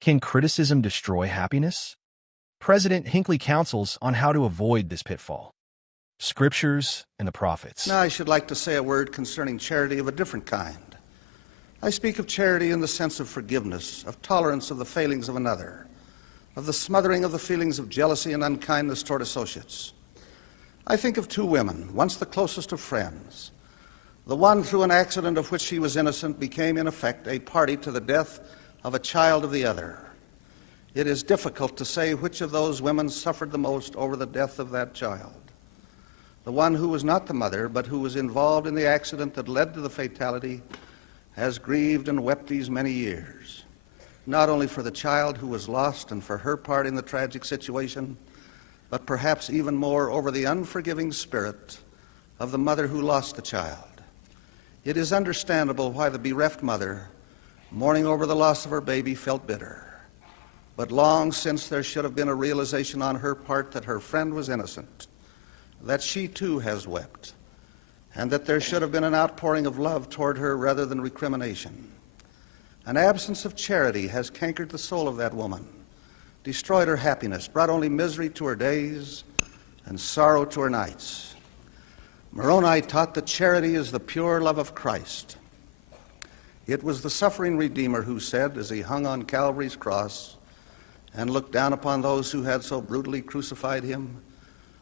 Can criticism destroy happiness? President Hinckley counsels on how to avoid this pitfall. Scriptures and the Prophets. Now I should like to say a word concerning charity of a different kind. I speak of charity in the sense of forgiveness, of tolerance of the failings of another, of the smothering of the feelings of jealousy and unkindness toward associates. I think of two women, once the closest of friends. The one, through an accident of which she was innocent, became in effect a party to the death of a child of the other. It is difficult to say which of those women suffered the most over the death of that child. The one who was not the mother, but who was involved in the accident that led to the fatality, has grieved and wept these many years, not only for the child who was lost and for her part in the tragic situation, but perhaps even more over the unforgiving spirit of the mother who lost the child. It is understandable why the bereft mother, mourning over the loss of her baby, felt bitter. But long since there should have been a realization on her part that her friend was innocent, that she too has wept, and that there should have been an outpouring of love toward her rather than recrimination. An absence of charity has cankered the soul of that woman, destroyed her happiness, brought only misery to her days and sorrow to her nights. Moroni taught that charity is the pure love of Christ. It was the suffering Redeemer who said, as he hung on Calvary's cross and looked down upon those who had so brutally crucified him,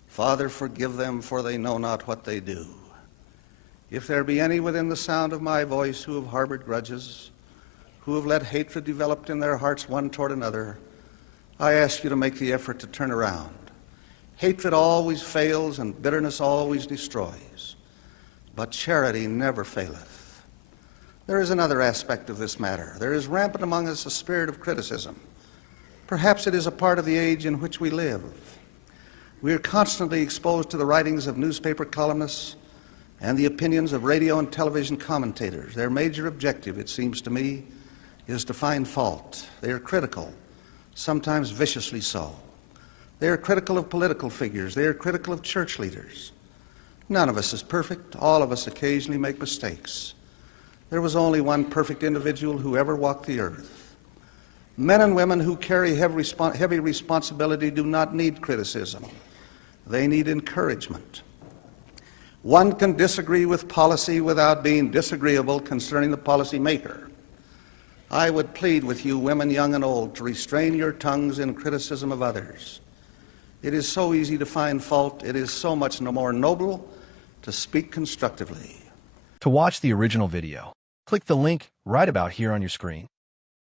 "Father, forgive them, for they know not what they do." If there be any within the sound of my voice who have harbored grudges, who have let hatred develop in their hearts one toward another, I ask you to make the effort to turn around. Hatred always fails and bitterness always destroys, but charity never faileth. There is another aspect of this matter. There is rampant among us a spirit of criticism. Perhaps it is a part of the age in which we live. We are constantly exposed to the writings of newspaper columnists and the opinions of radio and television commentators. Their major objective, it seems to me, is to find fault. They are critical, sometimes viciously so. They are critical of political figures. They are critical of church leaders. None of us is perfect. All of us occasionally make mistakes. There was only one perfect individual who ever walked the earth. Men and women who carry heavy responsibility do not need criticism. They need encouragement. One can disagree with policy without being disagreeable concerning the policy maker. I would plead with you, women young and old, to restrain your tongues in criticism of others. It is so easy to find fault. It is so much more noble to speak constructively. To watch the original video, click the link right about here on your screen.